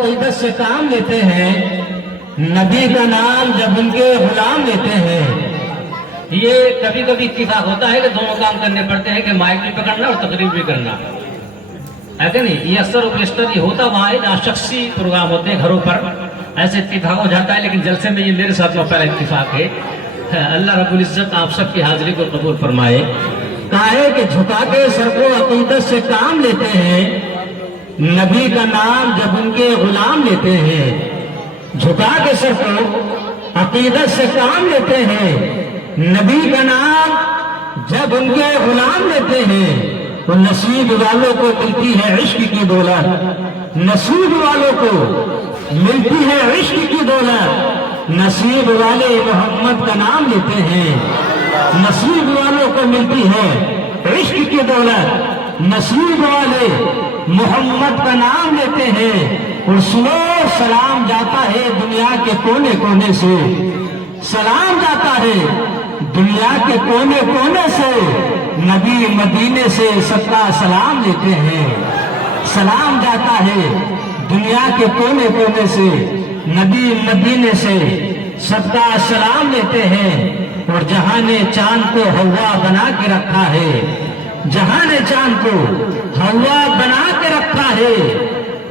عقیدت سے کام لیتے ہیں، نبی کا نام جب ان کے غلام لیتے ہیں۔ یہ کبھی کبھی اتفاق ہوتا ہے کہ دونوں کام کرنے پڑتے ہیں، کہ مائک بھی پکڑنا اور تقریر بھی کرنا ہے کہ نہیں؟ یہ اکثر و بیشتر یہ ہوتا وہاں ہے جہاں شخصی پروگرام ہوتے ہیں، گھروں پر ایسے اتفاق ہو جاتا ہے، لیکن جلسے میں یہ میرے ساتھ میں پہلا اتفاق ہے۔ اللہ رب العزت آپ سب کی حاضری کو قبول فرمائے۔ کہا ہے کہ جھکا کے سر کو عقیدت سے کام لیتے ہیں، نبی کا نام جب ان کے غلام لیتے ہیں۔ جھکا کے سر کو عقیدت سے کام لیتے ہیں، نبی کا نام جب ان کے غلام لیتے ہیں، تو نصیب والوں کو ملتی ہے عشق کی دولت، نصیب والوں کو ملتی ہے عشق کی دولت۔ نصیب والے محمد کا نام لیتے ہیں، نصیب والوں کو ملتی ہے عشق کی دولت، نصیب والے محمد کا نام لیتے ہیں۔ اور سنو سلام جاتا ہے دنیا کے کونے کونے سے، سلام جاتا ہے دنیا کے کونے کونے سے، نبی مدینے سے سب کا سلام لیتے ہیں۔ سلام جاتا ہے دنیا کے کونے کونے سے، نبی مدینے سے سب کا سلام لیتے ہیں۔ اور جہاں نے چاند کو ہوا بنا کے رکھا ہے، جہاں نے چاند کو ہوا بنا کے رکھا ہے،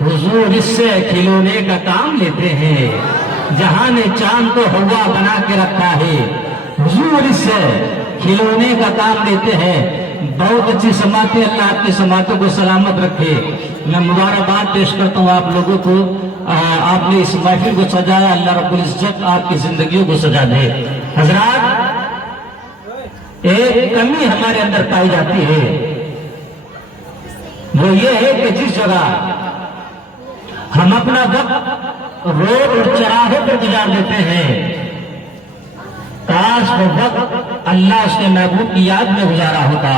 حضور اس سے کھلونے کا کام لیتے ہیں۔ جہاں نے چاند کو ہوا بنا کے رکھا ہے، حضور اس سے کھلونے کا کام لیتے ہیں۔ بہت اچھی سماعت ہے، اللہ آپ کی سماعتوں کو سلامت رکھے۔ میں مبارکباد پیش کرتا ہوں آپ لوگوں کو، آپ نے اس محفل کو سجایا، اللہ رب العزت آپ کی زندگیوں کو سجا دے۔ حضرات، ایک کمی ہمارے اندر پائی جاتی ہے، وہ یہ ہے کہ جس جگہ ہم اپنا وقت روڈ اور چراہے پر گزار دیتے ہیں، کاش وہ وقت اللہ اس کے محبوب کی یاد میں گزارا ہوتا۔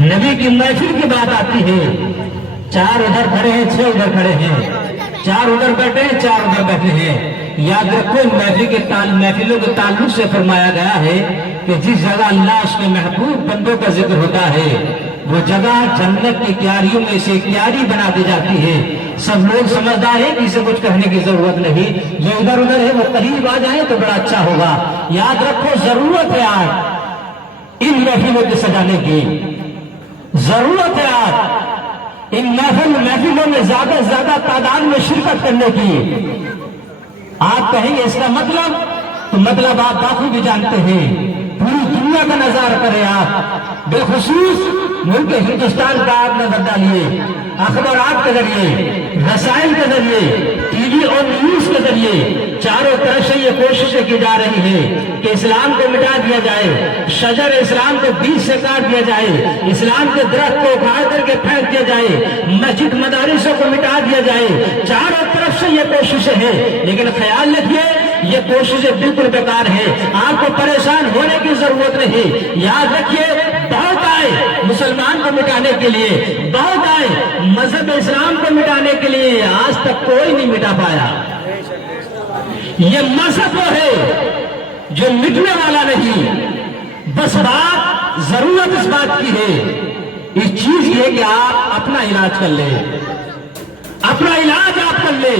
نبی کی محفل کی بات آتی ہے، 4 ادھر کھڑے ہیں، 6 ادھر کھڑے ہیں، 4 ادھر بیٹھے ہیں، 4 ادھر بیٹھے ہیں۔ یاد رکھو محفلوں کے تعلق سے فرمایا گیا ہے کہ جس جگہ اللہ اس کے محبوب بندوں کا ذکر ہوتا ہے، وہ جگہ جنت کی کیاریوں میں سے کیاری بنا دی جاتی ہے۔ سب لوگ سمجھدار ہیں، کسی کچھ کہنے کی ضرورت نہیں، جو ادھر ادھر ہے وہ قریب آ جائیں تو بڑا اچھا ہوگا۔ یاد رکھو ضرورت ہے آج ان محفلوں کے سجانے کی، ضرورت ہے آج ان محفلوں میں زیادہ سے زیادہ تعداد میں شرکت کرنے کی۔ آپ کہیں گے اس کا مطلب، تو مطلب آپ باخوبی جانتے ہیں، پوری دنیا کا نظارہ کریں آپ، بالخصوص ملک ہندوستان کا آپ نظر ڈالیے، اخبارات کے ذریعے، رسائل کے ذریعے، ٹی وی اور نیوز کے ذریعے چاروں طرف سے یہ کوششیں کی جا رہی ہیں کہ اسلام کو مٹا دیا جائے، شجر اسلام کو بیچ سے کاٹ دیا جائے، اسلام کے درخت کو اکھاڑ کر کے پھینک دیا جائے، مسجد مدارسوں کو مٹا دیا جائے۔ چاروں طرف سے یہ کوششیں ہیں، لیکن خیال رکھیے یہ کوششیں بالکل بیکار ہیں، آپ کو پریشان ہونے کی ضرورت نہیں۔ یاد رکھیے بہت آئے مسلمان کو مٹانے کے لیے، بہت آئے مذہب اسلام کو مٹانے کے لیے، آج تک کوئی نہیں مٹا پایا۔ یہ مذہب وہ ہے جو مٹنے والا نہیں، بس بات ضرورت اس بات کی ہے، اس چیز یہ ہے کہ آپ اپنا علاج کر لیں، اپنا علاج آپ کر لیں،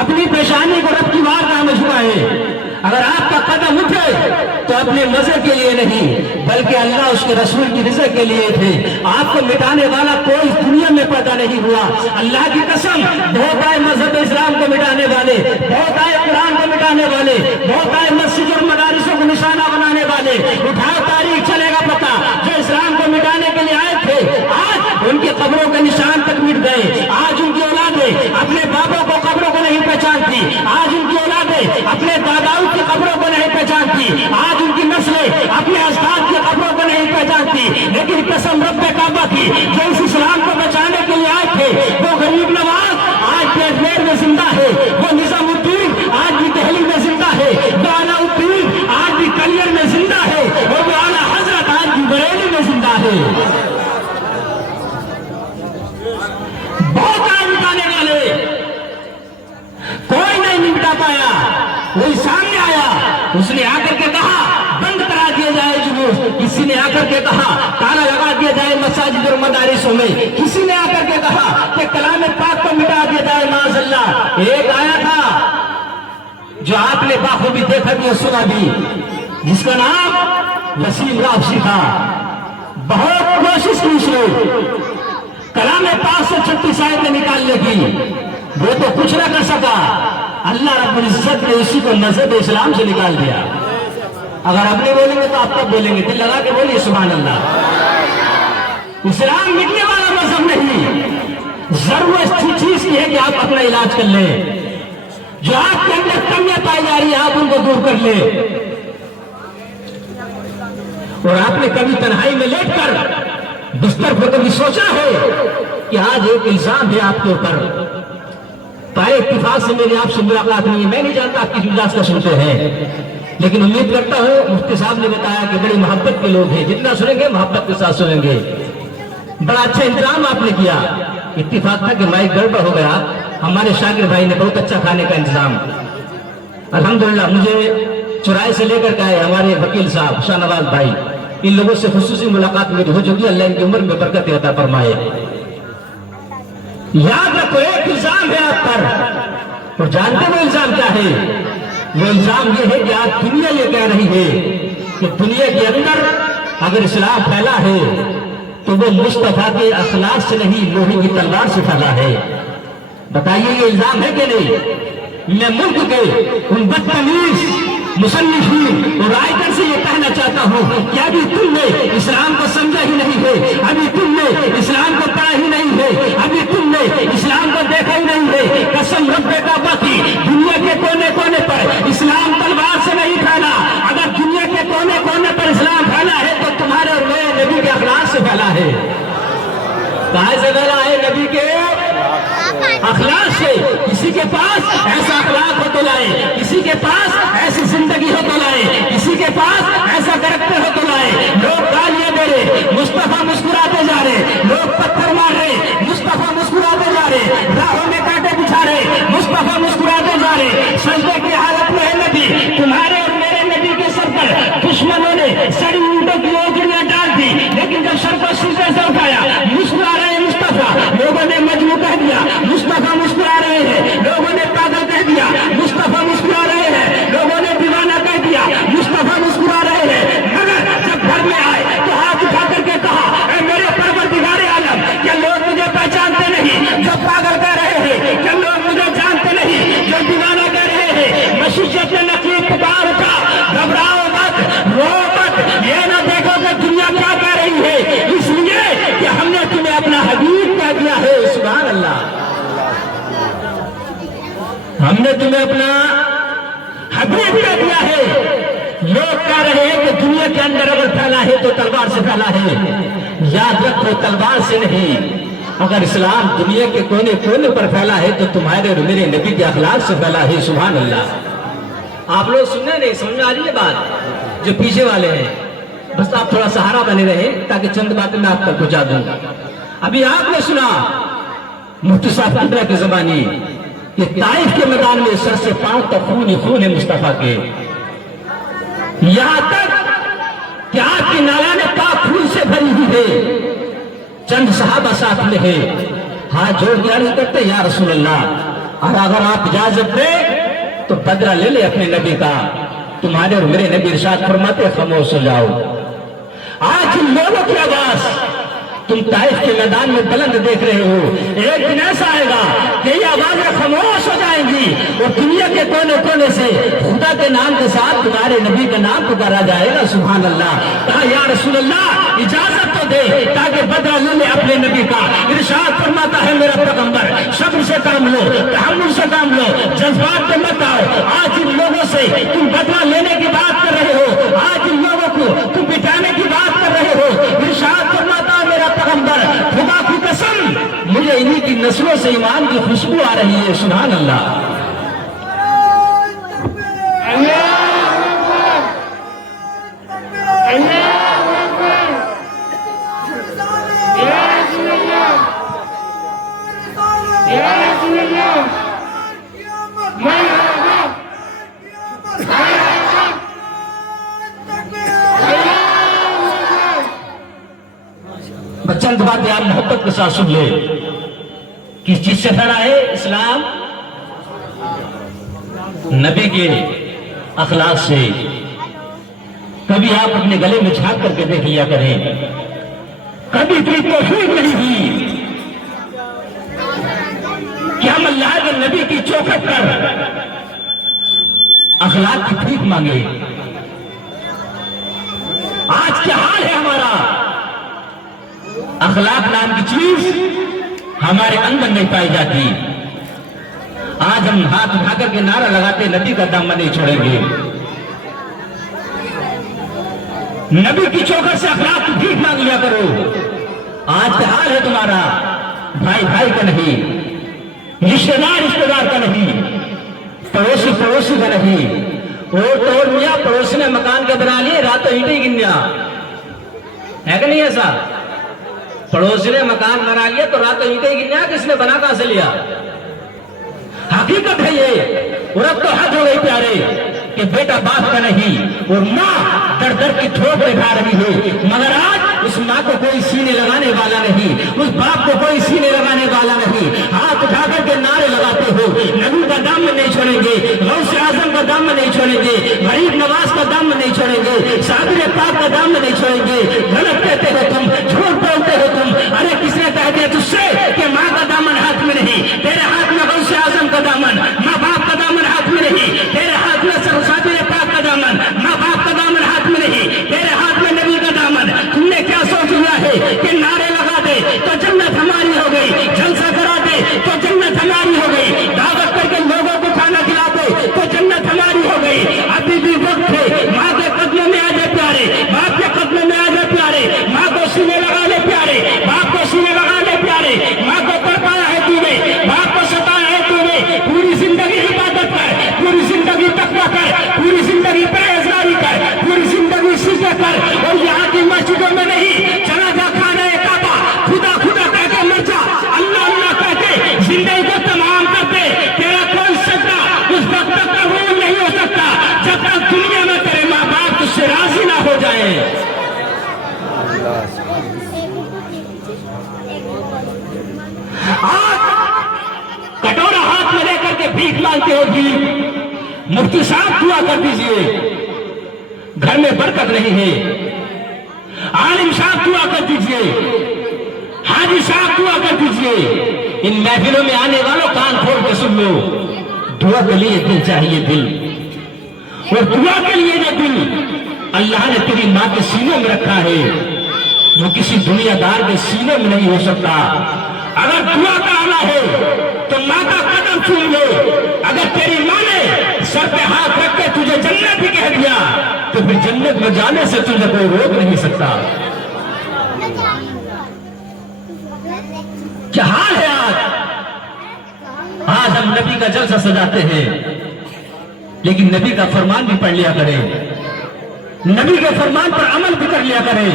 اپنی پریشانی کو رب کی بارگاہ میں جھکائیں۔ اگر آپ کا قدم اٹھے تو اپنے مزے کے لیے نہیں بلکہ اللہ اس کے رسول کی رضا کے لیے تھے۔ آپ کو مٹانے والا کوئی دنیا میں پیدا نہیں ہوا، اللہ کی قسم۔ بہت آئے مذہب اسلام کو مٹانے والے، بہت آئے قرآن کو مٹانے والے، بہت آئے مسجد اور مدارسوں کو نشانہ بنانے والے۔ اٹھاؤ تاریخ چلے گا پتہ، جو اسلام کو مٹانے کے لیے آئے تھے آج ان کی قبروں کے نشان تک مٹ گئے۔ آج ان کی اولادیں اپنے باپوں کو قبروں کو نہیں پہچانتی، آج ان کی اولادیں اپنے داداؤں کی قبروں کو نہیں پہچانتی، آج ان کی نسلیں اپنے اجداد کی قبروں کو نہیں پہچانتی۔ لیکن قسم رب کعبہ کی، جو اس اسلام کو بچانے کے لیے آئے تھے، وہ غریب نواز آج کیشمیر میں زندہ ہے، وہ نظام الدین آج بھی دہلی میں زندہ ہے، وہ علا الدین آج بھی کلیئر میں زندہ ہے، اور وہ اعلیٰ حضرت آج بھی بریلی میں زندہ ہے۔ بہت آئے مٹانے والے، کوئی نہیں مٹا پایا۔ وہی سامنے آیا، اس نے آ کر کے کہا بند کرا دیا جائے جلوس، کسی نے آ کر کے کہا تالا لگا دیا جائے مساجد اور مدارسوں میں، کسی نے آ کر کے کہا کہ کلام پاک کو مٹا دیا جائے ایک آیا تھا جو آپ نے باخوبی دیکھا بھی اور سنا بھی، جس کا نام وسیم رافشی تھا. بہت کوشش کی اس نے کلام پاک سے 36 آیتیں نکالنے کی، وہ تو کچھ نہ کر سکا. اللہ رب العزت نے اسی کو مذہب اسلام سے نکال دیا. اگر آپ نہیں بولیں گے تو آپ کب بولیں گے؟ دل لگا کے بولیے سبحان اللہ. اسلام مٹنے والا مذہب نہیں. ضرورت اس چیز کی ہے کہ آپ اپنا علاج کر لیں. جو آپ کے اندر کمیاں پائی جا رہی ہے آپ ان کو دور کر لیں. اور آپ نے کبھی تنہائی میں لیٹ کر بستر پر کبھی سوچا ہے کہ آج ایک الزام ہے آپ کے اوپر؟ پائے اتفاق سے میری آپ سے ملاقات نہیں ہے، میں نہیں جانتا آپ کس مزاج کا سنتے ہیں، لیکن امید کرتا ہوں مفتی صاحب نے بتایا کہ بڑی محبت کے لوگ ہیں، جتنا سنیں گے محبت کے ساتھ سنیں گے. بڑا اچھا انتظام آپ نے کیا. اتفاق تھا کہ مائک گڑبڑ ہو گیا، ہمارے شاکر بھائی نے بہت اچھا کھانے کا انتظام. الحمدللہ مجھے چوراہے سے لے کر کے آئے ہمارے وکیل صاحب شاہ نواز بھائی، ان لوگوں سے خصوصی ملاقات میری ہو چکی. اللہ ان کی عمر میں برکت عطا فرمائے. یاد رکھو ایک الزام ہے آپ پر، اور جانتے وہ الزام کیا ہے؟ وہ الزام یہ ہے کہ آج دنیا یہ کہہ رہی ہے کہ دنیا کے اندر اگر اسلام پھیلا ہے تو وہ مصطفیٰ کے اخلاق سے نہیں، لوہے کی تلوار سے پھیلا ہے. بتائیے یہ الزام ہے کہ نہیں؟ میں ملک کے ان بدتمیز مصنفین اور رائٹر سے یہ کہنا چاہتا ہوں کہ ابھی تم نے اسلام کو سمجھا ہی نہیں ہے، ابھی تم نے اسلام کو پڑھا ہی نہیں ہے، ابھی تم نے اسلام کو دیکھا ہی نہیں ہے. قسم رب کعبہ کی، دنیا کے کونے کونے پر اسلام تلوار سے نہیں پھیلا. اگر دنیا کے کونے کونے پر اسلام پھیلا ہے تو تمہارے اور میرے نبی کے اخلاق سے پھیلا ہے. کہاں سے پھیلا ہے؟ نبی کے اخلاق سے. کسی کے پاس ایسا اخلاق ہو تو لائے، کسی کے پاس ایسی زندگی ہو تو لائے، کسی کے پاس ایسا کریکٹر ہو تو لائے. لوگ گالیاں دے رہے، مصطفیٰ مسکراتے جا رہے، لوگ پتھر مار رہے، مصطفیٰ مسکراتے جا رہے، راہوں میں کانٹے بچھا رہے، مصطفیٰ مسکراتے جا رہے. سجدے کی حالت میں ہے نبی. تمہارے اور میرے نبی کے سر پر دشمنوں نے سڑی اونٹوں کی اوجڑیاں ڈال دی، لیکن جب سر کو سجدے سے اٹھایا مسکرا رہے مصطفیٰ. لوگوں نے مجنون کہہ دیا، مصطفیٰ مسکرا رہے ہیں. لوگوں نے پاگل کہہ دیا، مصطفیٰ مسکرا رہے ہیں. لوگوں نے دیوانہ کہہ دیا، مصطفیٰ مسکرا رہے ہیں. مگر جب گھر میں آئے تو ہاتھ اٹھا کر کے کہا، اے میرے پروردگار عالم، کیا لوگ مجھے پہچانتے نہیں؟ جو پاگل کہہ رہے ہیں کیا لوگ مجھے جانتے نہیں؟ جو دیوانہ کہہ رہے ہیں. مشیت نے نقیب پکار اٹھا، گھبراؤ مت، رو مت، یہ نہ دیکھو کہ دنیا کیا کہہ رہی ہے، اس لیے کہ ہم نے تمہیں اپنا حبیب کہہ دیا ہے. سبحان اللہ. ہم نے تمہیں اپنا حبیب کہہ دیا ہے. لوگ کہہ رہے ہیں کہ دنیا کے اندر اگر پھیلا ہے تو تلوار سے پھیلا ہے. یاد رکھو تلوار سے نہیں. اگر اسلام دنیا کے کونے کونے پر پھیلا ہے تو تمہارے اور میرے نبی کے اخلاق سے پھیلا ہے. سبحان اللہ. آپ لوگ سننے نہیں، سمجھ میں آ رہی ہے بات؟ جو پیچھے والے ہیں بس آپ تھوڑا سہارا بنے رہے تاکہ چند باتیں میں آپ تک پہنچا دوں. ابھی آپ نے سنا مفتی صاحب قدرہ کے زمانے کہ طائف کے میدان میں سر سے پاؤں تک خون ہی خون ہے مصطفیٰ کے. یہاں تک کہ آپ کی نالان پاک خون سے بھری ہوئی ہے. چند صحابہ ساتھ میں ہے، ہاتھ جوڑ کے عرض کرتے یا رسول اللہ، اور اگر آپ اجازت دیں تو بدلہ لے لے اپنے نبی کا. تمہارے اور میرے نبی ارشاد فرماتے خاموش ہو جاؤ. آج ان لوگوں کی آواز تم طائف کے میدان میں بلند دیکھ رہے ہو. ایک دن ایسا آئے گا کہ یہ آوازیں خاموش ہو جائیں گی اور دنیا کے کونے کونے سے خدا کے نام کے ساتھ تمہارے نبی کا نام پکارا جائے گا. سبحان اللہ. کہا یا رسول اللہ اجازت تو دے تاکہ بدلہ لے لے اپنے نبی کا. ارشاد فرماتا ہے میرا پیغمبر صبر سے کام لو، تحمل سے کام لو، جذبات پہ مت آؤ. آج ان لوگوں سے تم بدلہ لینے کی بات کر رہے ہو، آج ان لوگوں کو تم بچانے کی بات کر رہے ہو. ارشاد فرماتا ہے میرا پیغمبر خدا کی قسم مجھے انہی کی نسلوں سے ایمان کی خوشبو آ رہی ہے. سبحان اللہ. چند باتیں آپ محبت کے ساتھ سن لے. کس چیز سے پھیلا ہے اسلام؟ نبی کے اخلاق سے کبھی آپ اپنے گلے میں جھانک کر کے دیکھ لیا کریں. کبھی اتنی توفیق نہیں ہوئی کہ ہم اللہ کے نبی کی چوکھٹ پر اخلاق کی بھیک مانگے. آج کیا حال ہے ہمارا؟ اخلاق نام کی چیز ہمارے اندر نہیں پائی جاتی. آج ہم ہاتھ اٹھا کر کے نعرہ لگاتے نبی کا دامن نہیں چھوڑیں گے. نبی کی چوکھٹ سے اخلاق کی بھیک مانگ لیا کرو. آج کا حال ہے تمہارا بھائی بھائی کا نہیں، رشتہ دار کا نہیں، پڑوسی کا نہیں. اور توڑ لیا پڑوسی نے مکان کے بنا لیے، راتوں اینٹیں گنیا ہے کہ نہیں ایسا؟ پڑوسی نے مکان بنا لیا تو راتوں اینٹیں گنیا، کس نے بنا کہاں سے لیا؟ حقیقت ہے یہ. اور اب تو حد ہو گئی پیارے کہ بیٹا باپ کا نہیں اور ماں در در کی ٹھوکریں کھا رہی ہے، مگر آج اس ماں کو کوئی سینے لگانے والا نہیں، اس باپ کو کوئی سینے لگانے والا نہیں. ہاتھ اٹھا کر کے نعرے لگاتے ہو نبی کا دامن نہیں چھوڑیں گے، غوث اعظم کا دامن نہیں چھوڑیں گے، غریب نواز کا دامن نہیں چھوڑیں گے، صابر پاک کا دامن نہیں چھوڑیں گے. غلط کہتے ہو تم، جھوٹ بولتے ہو تم. ارے کس نے کہہ دیا تجھ سے کہ ماں کا دامن ہاتھ میں نہیں؟ تیرے ہاتھ میں غوث اعظم کا دامن، ماں باپ کا دامن ہاتھ میں نہیں. تیرے ہاتھ میں صابر پاک کا دامن، ماں باپ کا دامن ہاتھ میں نہیں. تیرے ہاتھ میں نبی کا دامن. تم نے کیا سوچ لیا ہے کہ نعرے لگا دے تو جنت ہماری ہو گئی، جلسہ کرا دے تو جنت ہماری ہو گئی، دعوت کر کے لوگوں کو کھانا کھلا دے تو جنت ہماری ہو گئی. ابھی بھی وقت ہے، ماں کے قدموں میں آ جائے پیارے، باپ کے قدموں میں آ جائے پیارے. ماں کو سینے لگا لے پیارے، باپ کو سینے لگا لے پیارے. ماں کو تڑپایا ہے تو نے، باپ کو ستایا ہے تو نے. پوری زندگی عبادت کر، پوری زندگی تقویٰ کر، پوری زندگی پرہیزگاری کر، پوری زندگی سجدہ کر. اور یہاں کی مسجدوں میں نہیں، چلا جا کھانا کعبہ، خدا خدا کہہ کے مر جا، اللہ اللہ کہہ کے زندگی کو تمام کر دے. تیرا کوئی سجدہ اس وقت تک قبول نہیں ہو سکتا جب تک دنیا میں تیرے ماں باپ تجھ سے راضی نہ ہو جائے. آج کٹورا ہاتھ میں لے کر کے بھیک مانگتے ہو جی. مفتی صاحب دعا کر دیجئے، گھر میں برکت نہیں ہے. عالم صاحب دعا کر دیجئے، حاجی صاحب دعا کر دیجئے. ان محفلوں میں آنے والوں کان کھول کے سن لو، دعا کے لیے دل چاہیے، دل. اور دعا کے لیے جو دل اللہ نے تیری ماں کے سینے میں رکھا ہے وہ کسی دنیا دار کے سینے میں نہیں ہو سکتا. اگر دعا کا آنا ہے تو ماں کا قدم چوم لو. اگر تیری ماں نے سر پہ ہاتھ رکھ کے تجھے جنت بھی کہہ دیا تو پھر جنت میں جانے سے تجھے کوئی روک نہیں سکتا. کیا حال ہے آج ہم نبی کا جلسہ سجاتے ہیں لیکن نبی کا فرمان بھی پڑھ لیا کریں، نبی کے فرمان پر عمل بھی کر لیا کریں.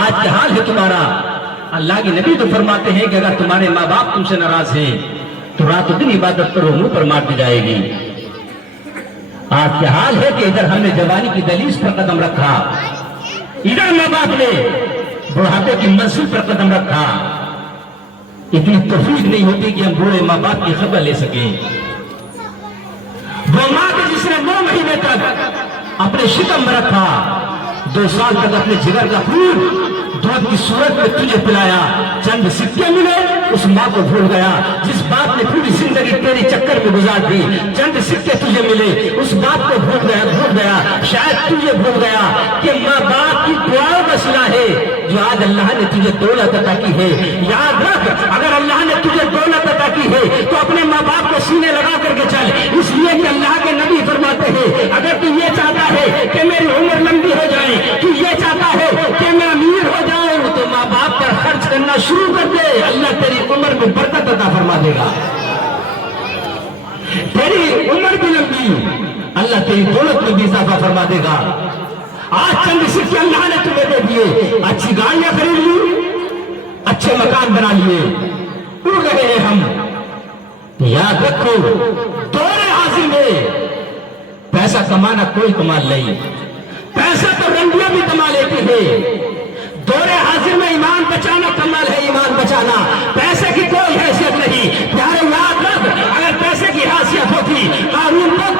آج کیا حال ہے تمہارا؟ اللہ کے نبی تو فرماتے ہیں کہ اگر تمہارے ماں باپ تم سے ناراض ہیں تو رات و دن عبادت کرو، منہ پر مار دی جائے گی. آج کیا حال ہے کہ ادھر ہم نے جوانی کی دہلیز پر قدم رکھا، ادھر ماں باپ نے بڑھاپے کی منزل پر قدم رکھا. اتنی توفیق نہیں ہوتی کہ ہم بوڑھے ماں باپ کی خبر لے سکیں. وہ ماں کے جس نے 9 مہینے تک اپنے شکم میں رکھا، 2 سال تک اپنے جگر کا خون دودھ کی صورت میں تجھے پلایا، چند سکے ملے اس ماں کو بھول گیا. جس باپ نے پوری زندگی تیری چکر میں گزار دی، چند سکے تجھے ملے اس باپ کو بھول گیا. شاید تجھے بھول گیا کہ ماں باپ کی دعاؤں کا صلہ ہے جو آج اللہ نے تجھے دولت عطا کی ہے. یاد رکھ، اگر اللہ نے تجھے دولت عطا کی ہے تو اپنے ماں باپ کو سینے لگا کر کے چل. اس لیے کہ اللہ کے نبی فرماتے ہیں اگر تو یہ چاہتا ہے کہ میری عمر لمبی ہو جائے، تو یہ چاہتا ہے کہ میں امیر ہو جاؤں، تو ماں باپ پر خرچ کرنا شروع کر دے. اللہ تیری عمر میں برکت عطا فرما دے گا، تیری عمر بھی لمبی، اللہ تیری دولت میں بھی اضافہ فرما دے گا. آج چند سکے اللہ نے تمہیں دے دیے، اچھی گاڑیاں خرید لی، اچھے مکان بنا لیے، اڑ رہے ہیں ہم. یاد رکھو دور حاضر میں پیسہ کمانا کوئی کمال نہیں. پیسہ تو رنڈیاں بھی کما لیتی ہے، دور حاضر میں ایمان بچانا کمال ہے. ایمان بچانا پیسے کی کوئی حیثیت نہیں. پیارے یاد رکھ، اگر پیسے کی حیثیت ہوتی قارون کو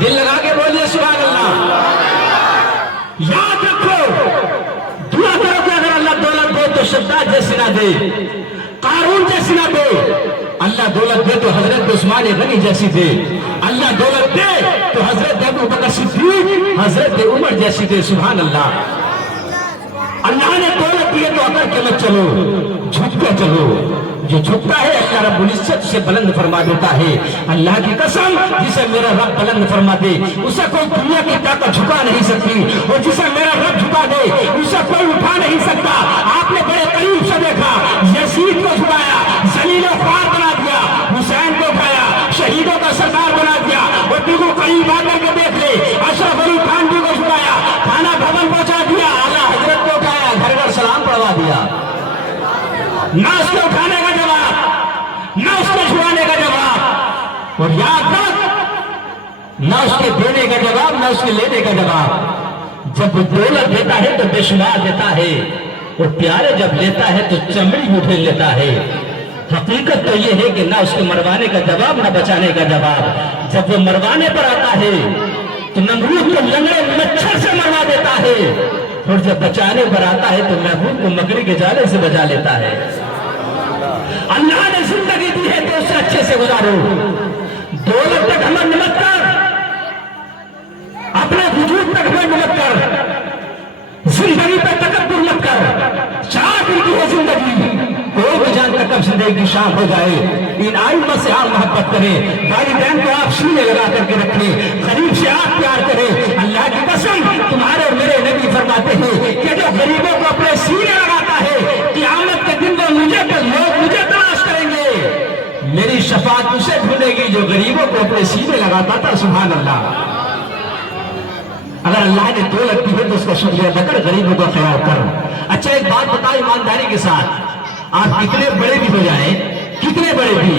دل لگا کے بولیے سبحان اللہ. یاد رکھو، دعا کرو کہ اگر اللہ دولت دے تو شداد جیسی نہ دے، قارون جیسی نہ دے. اللہ دولت دے تو حضرت عثمان غنی جیسی دے. اللہ دولت دے تو حضرت ابو بکر صدیق، حضرت عمر جیسی دے. سبحان اللہ. اللہ نے دولت دی تو اگر کے مت چلو، جھک کے چلو. جو جھکتا ہے اللہ رب العزت سے بلند فرما دیتا ہے. اللہ کی قسم، جسے میرا رب بلند فرما دے اسے کوئی دنیا کی طاقت جھکا نہیں سکتی، اور جسے میرا رب جھکا دے اسے کوئی اٹھا نہیں سکتا. آپ نے بڑے قریب سے دیکھا، یزید کو جھکایا، ذلیل و خوار بنا دیا. حسین کو اٹھایا، شہیدوں کا سردار بنا دیا. اور دیگر قریب آ کر کے دیکھ لے، اشرف علی خان جی کو جھکایا، کھانا بھون پہنچا دیا. اعلیٰ حضرت کو اٹھایا، گھر گھر سلام پڑھوا دیا. نہ اس کو اٹھانے کا جواب، نہ اس کو چھڑانے کا جواب، اور یاد رکھ، نہ اس کے دینے کا جواب، نہ اس کے لینے کا جواب. جب وہ دولت دیتا ہے تو بے شمار دیتا ہے، اور پیارے جب لیتا ہے تو چمڑی اٹھے لیتا ہے. حقیقت تو یہ ہے کہ نہ اس کے مروانے کا جواب، نہ بچانے کا جواب. جب وہ مروانے پر آتا ہے تو نمرود کو لنگڑے مچھر سے مروا دیتا ہے، اور جب بچانے پر آتا ہے تو محبوب کو مکڑی کے جالے سے بچا لیتا ہے. اللہ نے زندگی دی ہے تو اسے اچھے سے گزارو. دولت تک ہمیں مت کر، اپنے وجود تک ہمیں مت کر، زندگی پہ تکبر مت کر. 4 دن کی ہے زندگی، کوئی بھی جانتا کب زندگی کی شام ہو جائے. ان آئمہ سے آپ محبت کریں، والدین کو آپ سینے لگا کر کے رکھیں، غریب سے آپ پیار کریں. اللہ کی قسم، تمہارے اور میرے نبی فرماتے ہیں کہ جو غریبوں کو اپنے سینے لگاتا ہے، قیامت کے دن وہ لوگ مجھے تلاش کریں گے. میری شفاعت اسے ڈھونڈے گی جو غریبوں کو اپنے سینے لگاتا تھا. سبحان اللہ. اگر اللہ نے دولت دی ہے تو اس کا شکریہ ادا کر، غریبوں کا خیال کر. اچھا ایک بات بتاؤ ایمانداری کے ساتھ، آپ کتنے بڑے بھی ہو جائیں، کتنے بڑے بھی،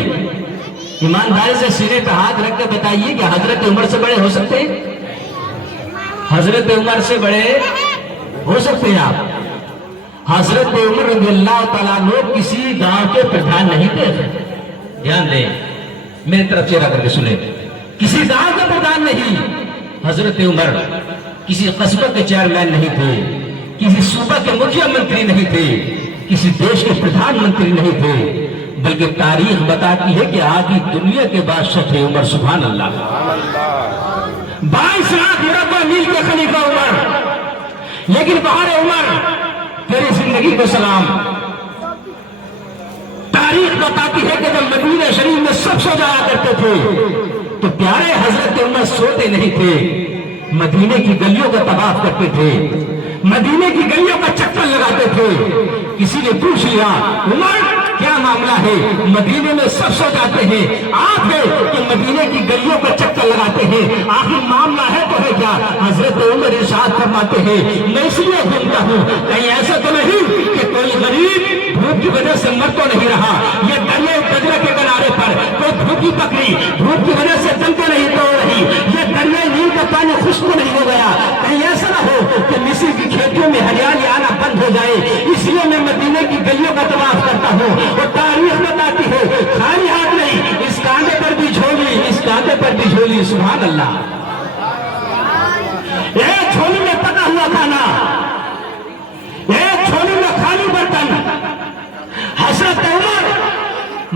ایمانداری سے سینے پہ ہاتھ رکھ کے بتائیے کہ حضرت عمر سے بڑے ہو سکتے ہیں؟ حضرت عمر سے بڑے ہو سکتے ہیں آپ؟ حضرت عمر رضی اللہ تعالیٰ عنہ کسی گاؤں کے پردھان نہیں تھے. دھیان دیں، میری طرف چہرہ کر کے سنیں. کسی گاؤں کے پردھان نہیں. حضرت عمر کسی قصبے کے چیئرمین نہیں تھے، کسی صوبہ کے مکھیہ منتری نہیں تھے، کسی دیش کے پردھان منتری نہیں تھے، بلکہ تاریخ بتاتی ہے کہ آدھی دنیا کے بادشاہ تھے عمر. سبحان اللہ. 22 لاکھ مربع میل کے خلیفہ عمر. لیکن بہار عمر تیری زندگی کو سلام. تاریخ بتاتی ہے کہ جب مدینہ شریف میں سب سو جایا کرتے تھے تو پیارے حضرت عمر سوتے نہیں تھے، مدینے کی گلیوں کا طواف کرتے تھے، مدینے کی گلیوں کا چکر لگاتے تھے. کسی نے پوچھ لیا عمر کیا معاملہ ہے؟ مدینے میں سب سو جاتے ہیں، آپ ہے کہ مدینے کی گلیوں کا چکر لگاتے ہیں، آخر معاملہ ہے تو ہے کیا؟ حضرت عمر ارشاد فرماتے ہیں میں اس لیے گھومتا ہوں کہیں ایسا تو نہیں کہ کوئی غریب بھوک کی وجہ سے مر تو نہیں رہا. یہ دریائے بجرہ کے کنارے پر کوئی بھوکی بکری بھوک کی وجہ سے دم تو نہیں توڑ رہی. یہ دریائے نیل کا پانی خشک نہیں ہو گیا. کہیں ایسا نہ ہو کہ مصر کی کھیتوں میں ہریالی آنا بند ہو جائے. اس لیے میں مدینے کی گلیوں کا طواف کرتا ہوں. اور تاریخ بتاتی ہے خالی ہاتھ نہیں، اس کاندھے پر بھی جھولی، اس کاندھے پر بھی جھولی. سبحان اللہ. ایک جھولی میں پکا ہوا کھانا، ایک جھولی میں خالی برتن. حضرت عمر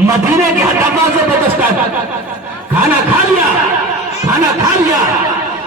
مدینے کے دروازے پہ دستک، کھانا کھا لیا، کھانا کھا لیا،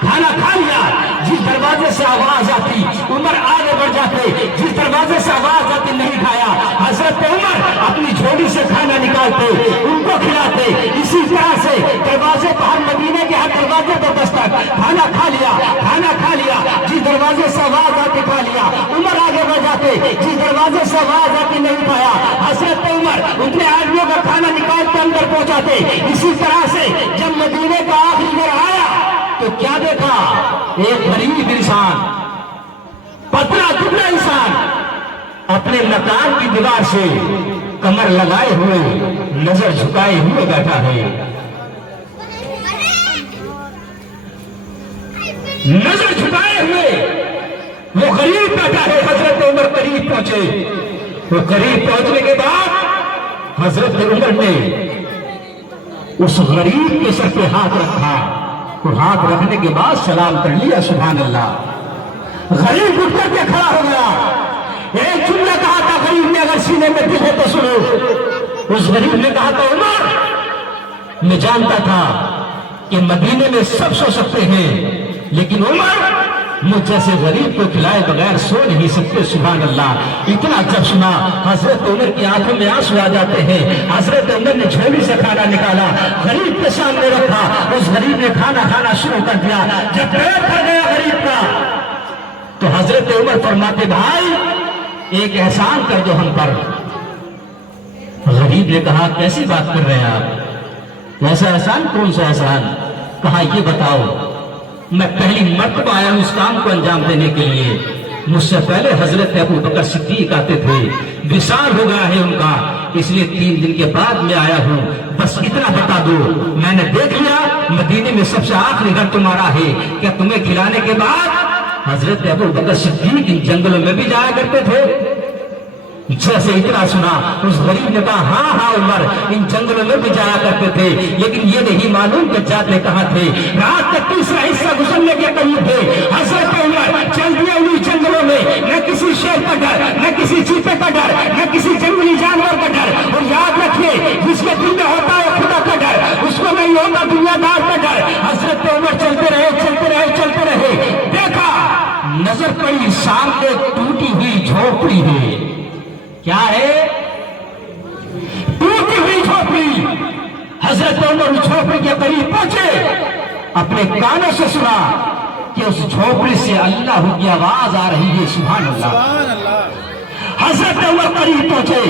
کھانا کھا لیا. جس دروازے سے آواز آتی عمر آگے بڑھ جاتے، جس دروازے سے آواز آتی نہیں کھایا. حضرت عمر اپنی جھولی سے کھانا نکالتے، ان کو کھلاتے. اسی طرح سے دروازے پر ہر مدینے کے ہر دروازے پر دستک، کھانا کھا لیا، کھانا کھا لیا. جس دروازے سے آواز آتی کھا لیا. عمر آگے بڑھ جاتے، جس دروازے سے آواز آتی نہیں پایا. حضرت عمر اپنے آدمیوں کا کھانا نکال کے اندر پہنچاتے. اسی طرح سے جب مدینے کا آخری دور آیا تو کیا دیکھا؟ ایک غریب انسان، پتلا دبلا انسان اپنے مکان کی دیوار سے کمر لگائے ہوئے، نظر جھکائے ہوئے بیٹھا ہے. نظر جھکائے ہوئے وہ غریب بیٹھا ہے. حضرت عمر قریب پہنچے. وہ قریب پہنچنے کے بعد حضرت عمر نے اس غریب کے سر پہ ہاتھ رکھا تو ہاتھ رکھنے کے بعد سلام کر لیا. سبحان اللہ. غریب اٹھ کر کے کھڑا ہو گیا. ایک جملہ کہا تھا غریب نے, اگر سینے میں دل ہے تو سنو. اس غریب نے کہا تھا عمر, میں جانتا تھا کہ مدینے میں سب سو سکتے ہیں, لیکن عمر مجھ جیسے غریب کو کھلائے بغیر سو نہیں سکتے. سبحان اللہ. اتنا جب سنا حضرت عمر کی آنکھوں میں آنسو آ جاتے ہیں. حضرت عمر نے جھولی سے کھانا نکالا, غریب کے سامنے رکھا. اس غریب نے کھانا کھانا شروع کر دیا. جب پیٹ بھر گیا غریب کا تو حضرت عمر فرماتے, بھائی ایک احسان کر دو ہم پر. غریب نے کہا, کیسی بات کر رہے ہیں آپ؟ ایسا احسان؟ کون سا احسان؟ کہا, یہ بتاؤ, میں پہلی مرتبہ آیا ہوں اس کام کو انجام دینے کے لیے. مجھ سے پہلے حضرت ابو بکر صدیق آتے تھے, وصال ہو گیا ہے ان کا, اس لیے 3 دن کے بعد میں آیا ہوں. بس اتنا بتا دو, میں نے دیکھ لیا مدینے میں سب سے آخری گھر تمہارا ہے. کیا تمہیں کھلانے کے بعد حضرت ابو بکر صدیق ان جنگلوں میں بھی جایا کرتے تھے؟ جیسے اتنا سنا اس غریب نے کہا, ہاں ہاں عمر, ان جنگلوں میں بھی جایا کرتے تھے, لیکن یہ نہیں معلوم کہ جاتے کہاں تھے. رات کا تیسرا حصہ گزرنے کے قریب تھے. حضرت عمر چل دیے انہیں جنگلوں میں, نہ کسی شیر کا ڈر, نہ کسی چیتے کا ڈر, نہ کسی جنگلی جانور کا ڈر. اور یاد رکھیے, جس کے دل میں ہوتا ہے خدا کا ڈر, اس کو نہیں ہوتا دنیا دار کا ڈر. حضرت عمر چلتے رہے, چلتے رہے, چلتے رہے. دیکھا, نظر پڑی سامنے ٹوٹی ہوئی جھوپڑی ہے. کیا ہے؟ ٹوٹی ہوئی جھوپڑی. حضرت عمر اس جھوپڑی کے قریب پہنچے, اپنے کانوں سے سنا کہ اس جھوپڑی سے اللہ کی آواز آ رہی ہے. سبحان اللہ. حضرت عمر قریب پہنچے,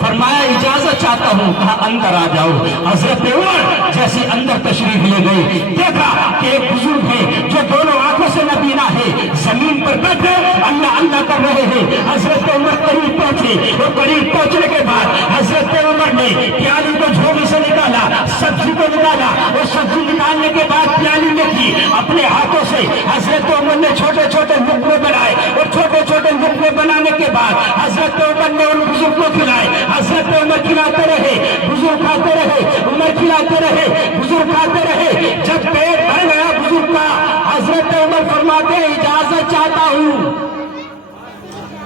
فرمایا اجازت چاہتا ہوں. کہا, اندر آ جاؤ. حضرت عمر جیسے اندر تشریف لے گئے, دیکھا کہ ایک بزرگ ہے جو دونوں آنکھوں سے نبینا ہے, زمین پر بیٹھے اللہ اللہ کر رہے ہیں. حضرت عمر قریب پہنچے, اور قریب پہنچنے کے بعد حضرت عمر نے پیالی کو جھولی سے نکالا, سبزی کو نکالا, اور سبزی نکالنے کے بعد پیالی میں کی. اپنے ہاتھوں سے حضرت عمر نے چھوٹے چھوٹے لقمے بنائے, اور چھوٹے چھوٹے لقمے بنانے کے بعد حضرت عمر نے ان بزرگ کو کھلائے. حضرت عمر کھلاتے رہے, بزرگ کھاتے رہے, عمر کھلاتے رہے, بزرگ کھاتے رہے. جب پیٹ بھر گیا بزرگ کا, حضرت عمر فرماتے ہیں, اجازت چاہتا ہوں.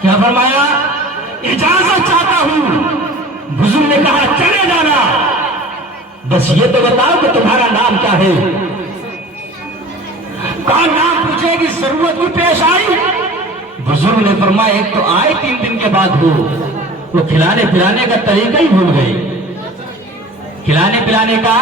کیا فرمایا؟ اجازت چاہتا ہوں. بزرگ نے کہا, چلے جانا, بس یہ تو بتاؤ کہ تمہارا نام کیا ہے. کہا, نام پوچھے گی ضرورت بھی پیش آئی. بزرگ نے فرمایا, ایک تو آئے 3 دن کے بعد ہو, وہ کھلانے پلانے کا طریقہ ہی بھول گئے. کھلانے پلانے کا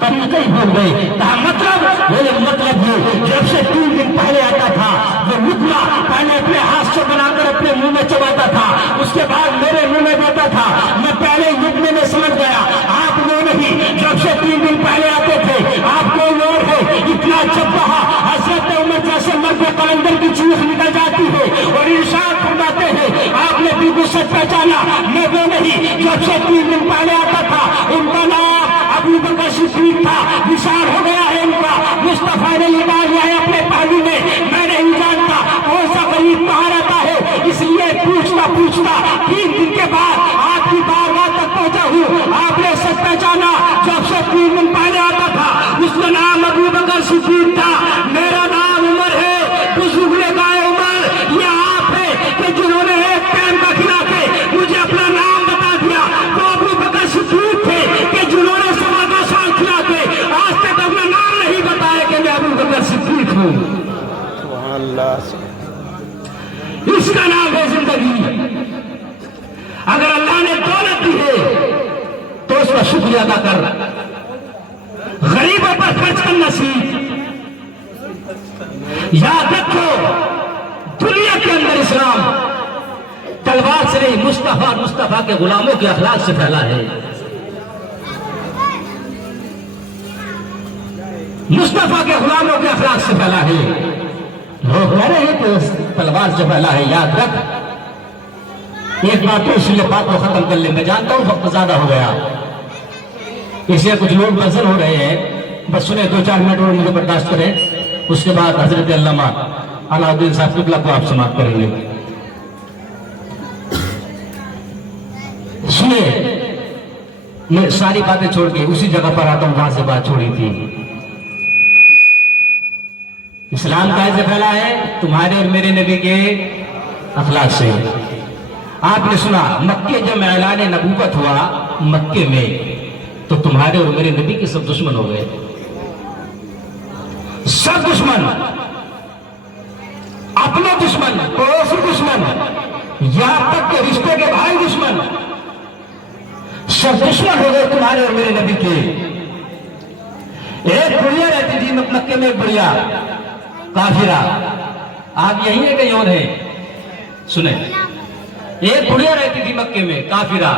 طریقہ ہی بھول گئے. کہا, مطلب یہ جب سے 3 دن پہلے آتا تھا, وہ لقمہ پہلے اپنے ہاتھ سے بنا کر اپنے منہ میں چباتا تھا, اس کے بعد میرے منہ میں دیتا تھا. میں پہلے لقمے میں سمجھ گیا آپ وہ نہیں. جب سے 3 دن پہلے آتے تھے, آپ کوئی اور ہے. اتنا جب کہا, حضرت عمر جیسے مرد قلندر کی چیخ نکل جاتی ہے, اور ارشاد فرماتے ہیں, آپ نے بالکل سچ پہچانا, میں وہ نہیں. جب سے 3 دن پہلے آتا تھا, ان کا نام ابو بکر صدیق تھا, وصال ہو گیا ہے ان کا. مصطفیٰ نے نکال لیا ہے اپنے پہلو میں. میں نہیں جانتا کون سا غریب کہاں رہتا ہے, اس لیے پوچھتا 3 دن کے بعد آپ کی بارگاہ تک پہنچا ہوں. آپ نے سچ پہچانا, جب سے 3 دن پہلے آتا تھا اس کا نام ابو بکر صدیق تھا, میرا نام عمر ہے. بزرگ نے کہا, عمر یہ آپ ہے کہ جنہوں نے ایک ٹائم کا کھلا کے مجھے اپنا نام بتا دیا. وہ ابو بکر صدیق تھے کہ جنہوں نے 2.25 سال کھلا کے آج تک اپنا نام نہیں بتایا کہ میں ابو بکر صدیق ہوں. اس کا نام ہے زندگی. اگر اللہ نے دولت دی ہے تو اس کا شکریہ ادا کر, غریبوں پر خرچ کرنا سیکھ. یاد رکھو, دنیا کے اندر اسلام تلوار سے نہیں, مصطفیٰ کے غلاموں کے اخلاق سے پھیلا ہے. مصطفیٰ کے غلاموں کے اخلاق سے پھیلا ہے. لوگ کہہ رہے ہیں کہ تلوار سے پھیلا ہے. یاد رکھ, ایک بات تو اس لیے بات کو ختم کر لیں. میں جانتا ہوں وقت زیادہ ہو گیا, اس لیے کچھ لوگ بزر ہو رہے ہیں, بس سنیں 2-4 منٹ اور مجھے برداشت کریں. اس کے بعد حضرت علامہ علاؤدین صاحب قبلہ کو آپ سماعت کریں گے. سنیں, میں ساری باتیں چھوڑ کے اسی جگہ پر آتا ہوں جہاں سے بات چھوڑی تھی. اسلام کیسے پھیلا ہے؟ تمہارے اور میرے نبی کے اخلاق سے۔ آپ نے سنا مکے جب اعلان نبوت ہوا مکے میں تو تمہارے اور میرے نبی کے سب دشمن ہو گئے، سب دشمن، اپنے دشمن، پڑوسی دشمن، یہاں تک کہ رشتے کے بھائی دشمن، سب دشمن ہو گئے تمہارے اور میرے نبی کے۔ ایک بڑھیا رہتی تھی مکے میں، ایک بڑھیا کافرہ، آپ یہی ہے کہیں اور ہے؟ سنیں، ایک بڑھیا رہتی تھی مکے میں کافرہ،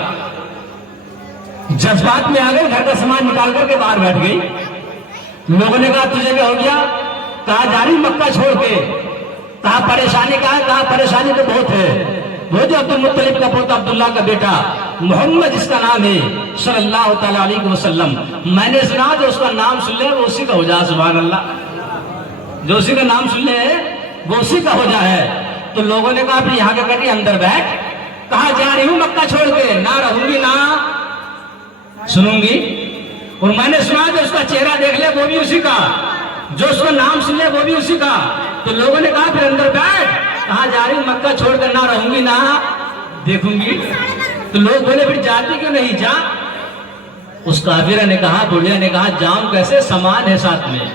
جذبات میں آ گئی، گھر کا سامان نکال کر کے باہر بیٹھ گئی۔ لوگوں نے کہا تجھے کیا ہو گیا؟ کہا جا رہی مکہ چھوڑ کے۔ کہا پریشانی کا ہے؟ کہا پریشانی تو بہت ہے، وہ جو عبد المطلب کا پوتا عبداللہ کا بیٹا محمد جس کا نام ہے صلی اللہ تعالی علیہ وسلم، میں نے سنا جو اس کا نام سن لے وہ اسی کا ہو جائے، سبحان اللہ، جو اسی کا نام سن لے وہ اسی کا ہو جائے۔ تو لوگوں نے کہا پھر یہاں کے کٹی اندر بیٹھ۔ کہا جا رہی ہوں مکہ چھوڑ کے، نہ رہوں گی نہ سنوں گی، اور میں نے سنا جو اس کا چہرہ دیکھ لے وہ بھی اسی کا، جو اس کا نام سن لے وہ بھی اسی کا۔ تو لوگوں نے کہا پھر اندر بیٹھ۔ کہا جا رہی ہوں مکہ چھوڑ کر، نہ رہوں گی نہ دیکھوں گی۔ تو لوگ بولے پھر جاتی کیوں نہیں؟ جا۔ اس کافرہ نے کہا، بڑھیا نے کہا جاؤں کیسے؟ سامان ہے ساتھ میں،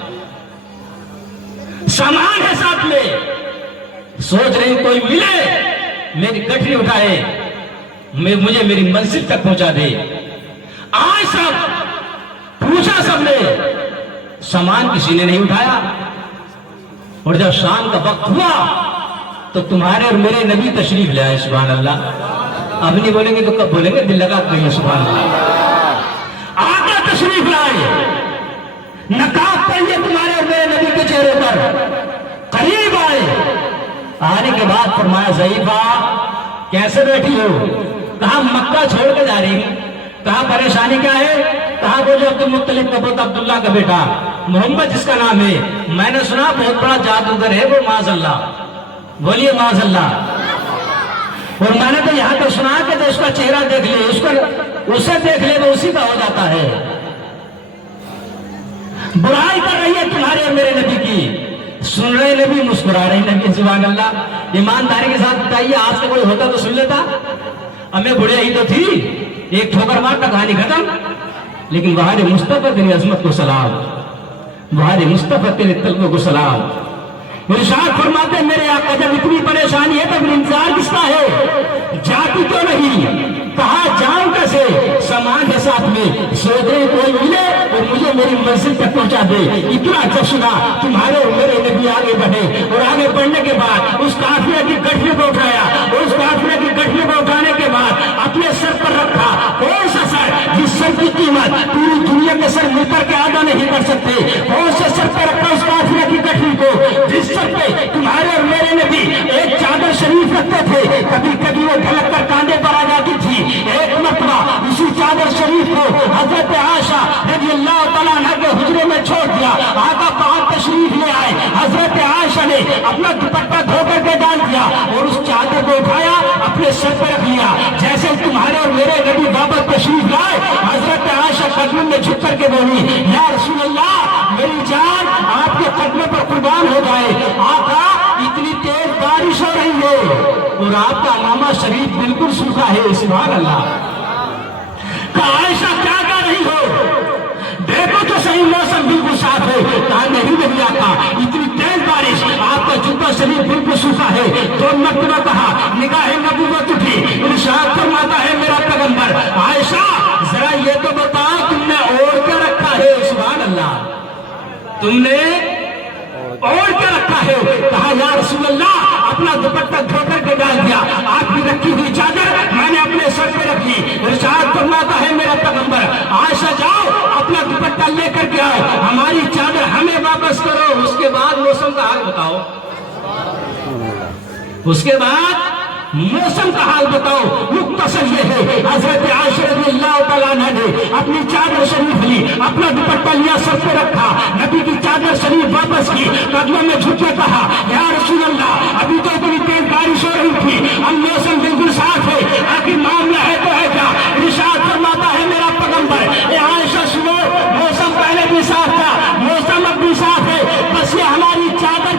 سامان ہے ساتھ میں، سوچ رہی ہوں کوئی ملے میری گٹھری اٹھائے مجھے میری منزل تک پہنچا دے۔ آج سب پوچھا، سب نے، سامان کسی نے نہیں اٹھایا۔ اور جب شام کا وقت ہوا تو تمہارے اور میرے نبی تشریف لے آئے، سبحان اللہ۔ اب نہیں بولیں گے تو کب بولیں گے؟ دل لگا کہیں، سبحان اللہ۔ آقا تشریف لائے، نقاب پہنیے تمہارے اور میرے نبی کے چہرے پر، قریب آئے۔ آنے کے بعد فرمایا ضعیفہ کیسے بیٹھی ہو؟ کہا مکہ چھوڑ کے جا رہی ہوں۔ کہا پریشانی کیا ہے؟ کہا وہ جو عبد المطلب کا پوتا عبداللہ کا بیٹا محمد جس کا نام ہے، میں نے سنا بہت بڑا جادوگر ہے وہ، معاذ اللہ، بولیے معاذ اللہ۔ اور میں نے تو یہاں پہ سنا کہ جو اس کا چہرہ دیکھ لے، اسے دیکھ لے وہ اسی کا ہو جاتا ہے۔ برائی کر رہی ہے تمہارے اور میرے نبی کی، سن رہے نبی، مسکرا رہے نبی، سبحان اللہ۔ ایمانداری کے ساتھ بتائیے آج سے کوئی ہوتا تو سن لیتا؟ ہمیں بڑھیا ہی تو تھی، ایک ٹھوکر مارتا کہانی ختم۔ لیکن بہار مصطفیٰ تیری عظمت کو سلام، بہار مصطفیٰ تیرے طلبوں کو سلام۔ ارشاد فرماتے میرے آقا جب اتنی پریشانی ہے تب انتظار کس کا ہے؟ جاتی کیوں نہیں؟ کہا جاؤں کیسے؟ سامان ہے ساتھ میں، سوچ رہے کوئی ملے اور مجھے میری منزل تک پہنچا دے۔ اتنا جب سنا تمہارے اور میرے نبی آگے بڑھے، اور آگے بڑھنے کے بعد اس قافلے کی گٹھری کو اٹھایا، اور اس قافلے کی گٹھری کو اٹھانے کے بعد اپنے سر پر رکھا۔ کون سا سر؟ جس سر کی قیمت پوری دنیا کے سر مل کر کے ادا نہیں کر سکتے۔ کون سے سر پر رکھا اس قافلے کی گٹھری کو؟ جس سر پہ تمہارے اور میرے نبی ایک چادر شریف رکھتے تھے، کبھی کبھی وہ ڈھلک کر کاندھے پر آ جاتی تھی۔ ایک مرتبہ اسی چادر شریف کو حضرت عائشہ رضی اللہ تعالیٰ عنہ کے حجرے میں چھوڑ دیا۔ آقا پاک تشریف لے آئے، حضرت عائشہ نے اپنا دوپٹہ دھو کر کے ڈال دیا اور اس چادر کو اٹھایا، اپنے سر پہ رکھ لیا۔ جیسے تمہارے اور میرے نبی واپس تشریف لائے، حضرت عائشہ قدموں میں جھک کر کے بولی یا رسول اللہ میری جان آپ کے قدموں پر قربان ہو جائے۔ آقا اتنی تیز بارش ہو رہی ہے اور آپ کا امامہ شریف بالکل سوکھا ہے، سبحان اللہ۔ کہا عائشہ کیا کہہ رہی ہو؟ دیکھو تو صحیح موسم بالکل صاف ہے۔ کہا نہیں نبی آقا اتنی تیز بارش، آپ کا جبہ شریف بالکل سوکھا ہے۔ دو مرتبہ کہا، نگاہ نبوت اٹھی، ارشاد فرماتا ہے میرا پیغمبر عائشہ ذرا یہ تو بتاؤ تم نے اوڑھ کر رکھا ہے؟ سبحان اللہ، تم نے اوڑھ کر رکھا ہے؟ کہا یا رسول اللہ اپنا دوپٹہ دھو کر کے ڈال دیا، آپ کی رکھی ہوئی چادر میں نے اپنے سر پہ رکھ لی۔ ارشاد فرماتا ہے میرا پیغمبر عائشہ جاؤ اپنا دوپٹہ لے کر کے آؤ، ہماری چادر ہمیں واپس کرو۔ اس کے بعد موسم کا حال بتاؤ، اس کے بعد موسم کا حال بتاؤ۔ مختصر یہ ہے حضرت عائشہ رضی اللہ تعالیٰ عنہ نے اپنی چادر شریف لی، اپنا دوپٹہ لیا، سر پہ رکھا، نبی کی چادر شریف واپس کی، قدموں میں جھک کے کہا یا رسول اللہ ابھی تو اتنی تیز بارش ہو رہی تھی، اب موسم بالکل صاف ہے، آخر معاملہ ہے تو ہے کیا؟ ارشاد فرماتا ہے میرا پیغمبر اے عائشہ سنو، موسم پہلے بھی صاف تھا، موسم اب بھی صاف ہے، بس یہ ہماری چادر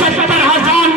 70,000